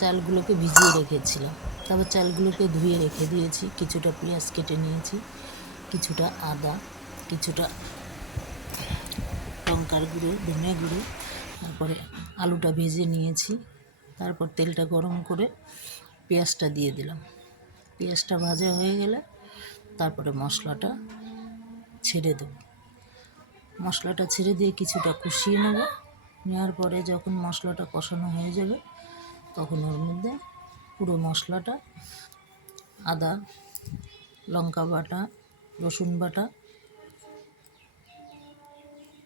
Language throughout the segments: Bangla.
চালগুলোকে ভিজিয়ে রেখেছিলাম। তারপর চালগুলোকে ধুয়ে রেখে দিয়েছি। কিছুটা পেঁয়াজ কেটে নিয়েছি, কিছুটা আদা, কিছুটা লঙ্কার গুঁড়ো, ধনে গুঁড়ো, তারপরে আলুটা ভেজে নিয়েছি। তারপর তেলটা গরম করে পেঁয়াজটা দিয়ে দিলাম। পেঁয়াজটা ভাজা হয়ে গেলে তারপরে মশলাটা ছেড়ে দেব। মশলাটা ছেড়ে দিয়ে কিছুটা কষিয়ে নেব। নেওয়ার পরে যখন মশলাটা কষানো হয়ে যাবে তখন ওর মধ্যে পুরো মশলাটা, আদা, লঙ্কা বাটা, রসুন বাটা,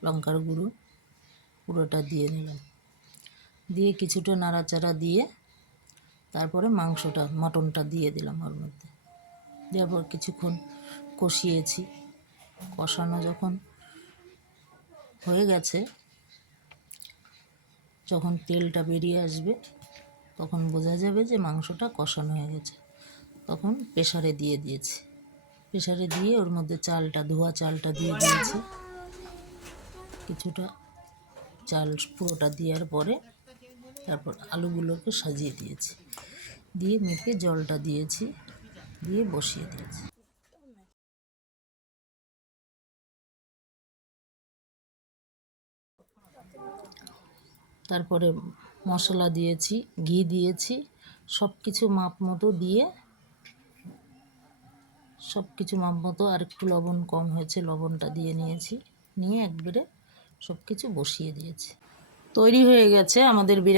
লঙ্কার গুঁড়ো পুরোটা দিয়ে নিলাম। দিয়ে কিছুটা নাড়াচাড়া দিয়ে তারপরে মটনটা দিয়ে দিলাম ওর মধ্যে। দেওয়ার পর কিছুক্ষণ কষিয়েছি। কষানো যখন হয়ে গেছে, যখন তেলটা বেরিয়ে আসবে তখন বোঝা যাবে যে মাংসটা কষানো হয়ে গেছে। তখন প্রেসারে দিয়ে দিয়েছি। প্রেসারে দিয়ে ওর মধ্যে ধোয়া চালটা দিয়ে দিয়েছি। কিছুটা চাল পুরোটা দেওয়ার পরে তারপর আলুগুলোকে সাজিয়ে দিয়েছি, দিয়ে মেখে জলটা দিয়েছি, দিয়ে বসিয়ে দিয়েছি। তারপরে মশলা দিয়েছি, ঘি দিয়েছি, সব কিছু মাপ মতো দিয়ে, সব কিছু মাপ মতো, আর একটু লবণ কম হয়েছে, লবণটা দিয়ে নিয়েছি। নিয়ে একবারে সব কিছু বসিয়ে দিয়েছি। তৈরি হয়ে গেছে আমাদের বিরিয়ানি।